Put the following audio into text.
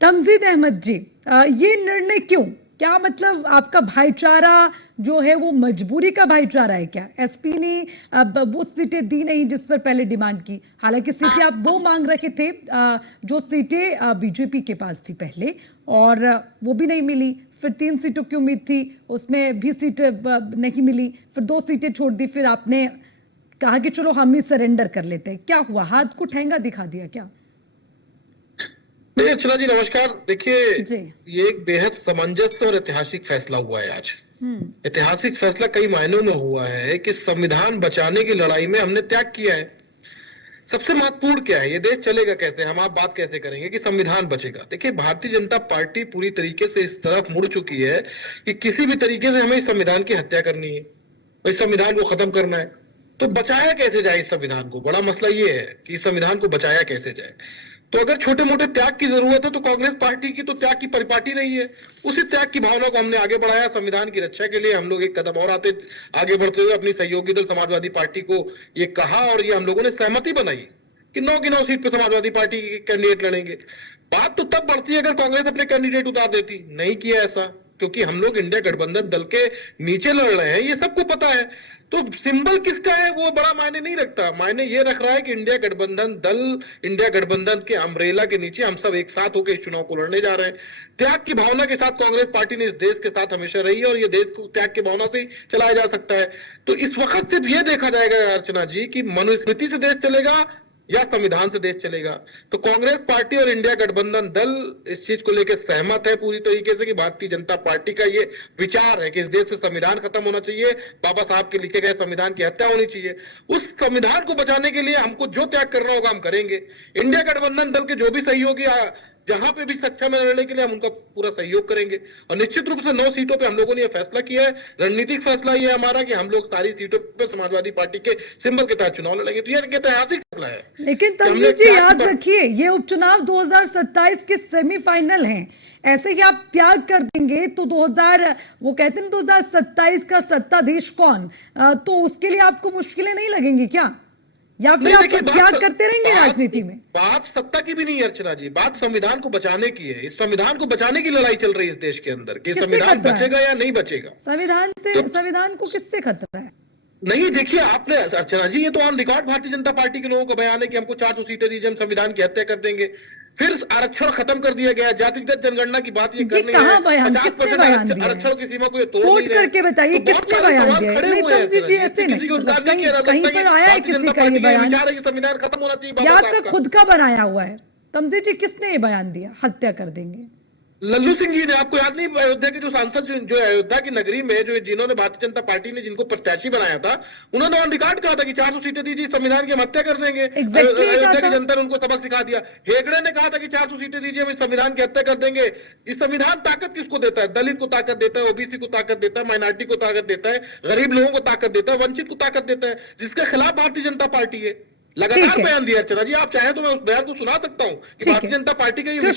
तमजीद अहमद जी, ये निर्णय क्यों? क्या मतलब आपका भाईचारा जो है वो मजबूरी का भाईचारा है क्या? एसपी ने अब वो सीटें दी नहीं जिस पर पहले डिमांड की। हालांकि सीटें आप वो मांग रहे थे जो सीटें बीजेपी के पास थी पहले, और वो भी नहीं मिली। फिर 3 सीटों की उम्मीद थी, उसमें भी सीट नहीं मिली। फिर 2 सीटें छोड़ दी। फिर आपने कहा कि चलो हम ही सरेंडर कर लेते हैं। क्या हुआ? हाथ को ठेंगा दिखा दिया क्या? नहीं, अर्चना जी नमस्कार। देखिए, जी। ये एक बेहद समंजस और ऐतिहासिक फैसला हुआ है आज। ऐतिहासिक फैसला कई मायनों में हुआ है कि संविधान बचाने की लड़ाई में हमने त्याग किया है। सबसे महत्वपूर्ण क्या है, ये देश चलेगा कैसे, हम आप बात कैसे करेंगे कि संविधान बचेगा। देखिए, भारतीय जनता पार्टी पूरी तरीके से इस तरफ मुड़ चुकी है कि किसी भी तरीके से हमें इस संविधान की हत्या करनी है, इस संविधान को खत्म करना है। तो बचाया कैसे जाए इस संविधान को, बड़ा मसला ये है कि इस संविधान को बचाया कैसे जाए। तो अगर छोटे मोटे त्याग की जरूरत है तो कांग्रेस पार्टी की तो त्याग की परिपाटी नहीं है। उसी त्याग की भावना को हमने आगे बढ़ाया। संविधान की रक्षा के लिए हम लोग एक कदम और आगे बढ़ते हुए अपनी सहयोगी दल समाजवादी पार्टी को ये कहा, और ये हम लोगों ने सहमति बनाई कि 9 की 9 सीट पे समाजवादी पार्टी के कैंडिडेट लड़ेंगे। बात तो तब बढ़ती है अगर कांग्रेस अपने कैंडिडेट उतार देती। नहीं किया ऐसा, क्योंकि हम लोग इंडिया गठबंधन दल के नीचे लड़ रहे हैं, ये सबको पता है। तो सिंबल किसका है वो बड़ा मायने नहीं रखता। मायने ये रख रहा है कि इंडिया गठबंधन दल, इंडिया गठबंधन के अम्ब्रेला के नीचे हम सब एक साथ होकर इस चुनाव को लड़ने जा रहे हैं। त्याग की भावना के साथ कांग्रेस पार्टी ने इस देश के साथ हमेशा रही है, और ये देश को त्याग की भावना से ही चलाया जा सकता है। तो इस वक्त सिर्फ ये देखा जाएगा अर्चना जी कि मनुस्मृति से देश चलेगा या संविधान से देश चलेगा। तो कांग्रेस पार्टी और इंडिया गठबंधन दल इस चीज को लेकर सहमत है पूरी तरीके से कि भारतीय जनता पार्टी का ये विचार है कि इस देश से संविधान खत्म होना चाहिए, बाबा साहब के लिखे गए संविधान की हत्या होनी चाहिए। उस संविधान को बचाने के लिए हमको जो त्याग करना होगा हम करेंगे। इंडिया गठबंधन दल के जो भी सहयोगी जहां पे भी सच्चा में लड़ने के लिए हम उनका पूरा सहयोग करेंगे। और निश्चित रूप से 9 सीटों पे हम लोगों ने यह फैसला किया है, रणनीतिक फैसला यह हमारा कि हम लोग सारी सीटों पे समाजवादी पार्टी के सिंबल के तहत चुनाव लड़ेंगे। तो यह ऐतिहासिक फैसला है। लेकिन तमजीद जी याद रखिए, ये उपचुनाव 2027 के सेमीफाइनल हैं। ऐसे ही आप त्याग कर देंगे तो 2000 वो कहते हैं 2027 का सत्ताधीश कौन, तो उसके लिए आपको मुश्किलें नहीं लगेंगी क्या? या फिर आप त्याग करते रहेंगे राजनीति में? बात सत्ता की भी नहीं है अर्चना जी, बात संविधान को बचाने की है। इस संविधान को बचाने की लड़ाई चल रही है इस देश के अंदर कि संविधान बचेगा या नहीं बचेगा। संविधान को किससे खतरा है? नहीं, देखिए आपने अर्चना जी, ये तो on record Bharatiya Janata party के लोगों का बयान है कि हमको 400 सीटें दीजिए, हम संविधान की हत्या कर देंगे। फिर आरक्षण खत्म कर दिया गया, जातिगत जनगणना की बात ये करनी है। 50% आरक्षण की सीमा को ये तोड़ नहीं रहे। करके बताइए किसने बयान दिया? नहीं तमजीद जी, ऐसे नहीं, कहीं पर आया है किसी का ये बयान? संविधान खत्म होना चाहिए, या आपका खुद का बनाया हुआ है? तमजीद जी, किसने ये बयान दिया हत्या कर देंगे? लल्लू सिंह जी ने, आपको याद नहीं अयोध्या के जो सांसद जो अयोध्या की नगरी में जो जिन्होंने भारतीय जनता पार्टी ने जिनको प्रत्याशी बनाया था, उन्होंने ऑन रिकॉर्ड कहा था कि 400 सीटें दीजिए, संविधान की हम हत्या कर देंगे। अयोध्या की जनता ने उनको सबक सिखा दिया। हेगड़े ने कहा था कि 400 सीटें दीजिए, हम संविधान की हत्या कर देंगे। इस संविधान ताकत किसको देता है? दलित को ताकत देता है, ओबीसी को ताकत देता है, माइनॉरिटी को ताकत देता है, गरीब लोगों को ताकत देता है, वंचित को ताकत देता है, जिसके खिलाफ भारतीय जनता पार्टी है। लगातार बयान दिया अर्चना जी, आप चाहें तो मैं उस बयान को सुना सकता हूँ कि भारतीय जनता पार्टी का ये